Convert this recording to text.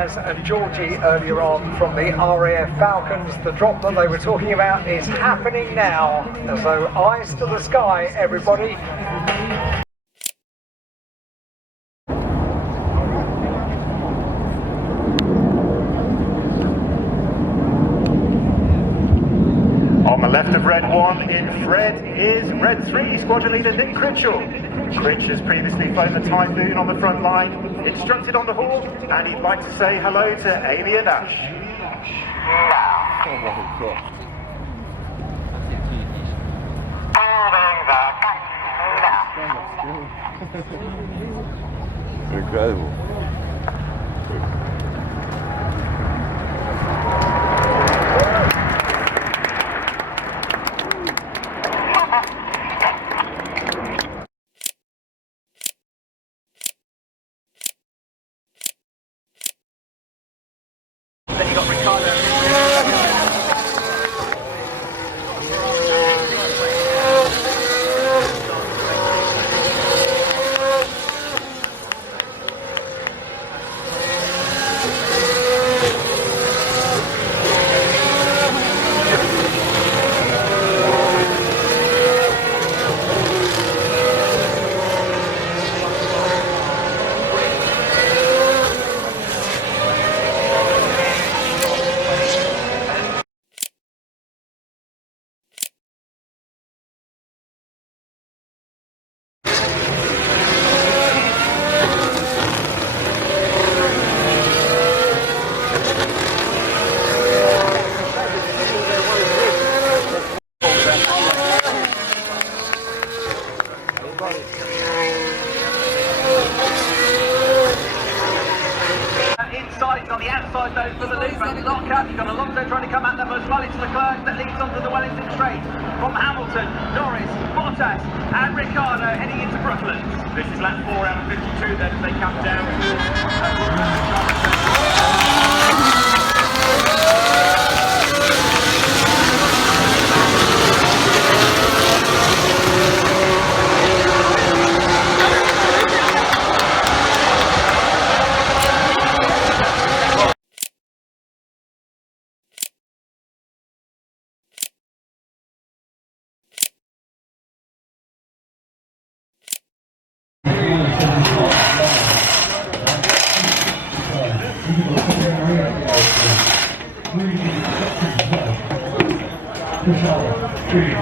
Baz and Georgie earlier on from the RAF Falcons. The drop that they were talking about is happening now. So eyes to the sky, everybody. On the left of Red 1 in Fred is Red 3 squadron leader Nick Critchell. Critch has previously flown the Typhoon on the front line, instructed on the Hawk, and he'd like to say hello to Amy Adash. Incredible. Then you got Ricardo. Inside, on the outside though for the loop, and Lockhart, you've got Alonso trying to come at them as well. It's Leclerc that leads onto the Wellington straight. From Hamilton, Norris, Bottas and Ricardo heading into Brooklands. This is lap 4 out of 52 then as they come down. Prix.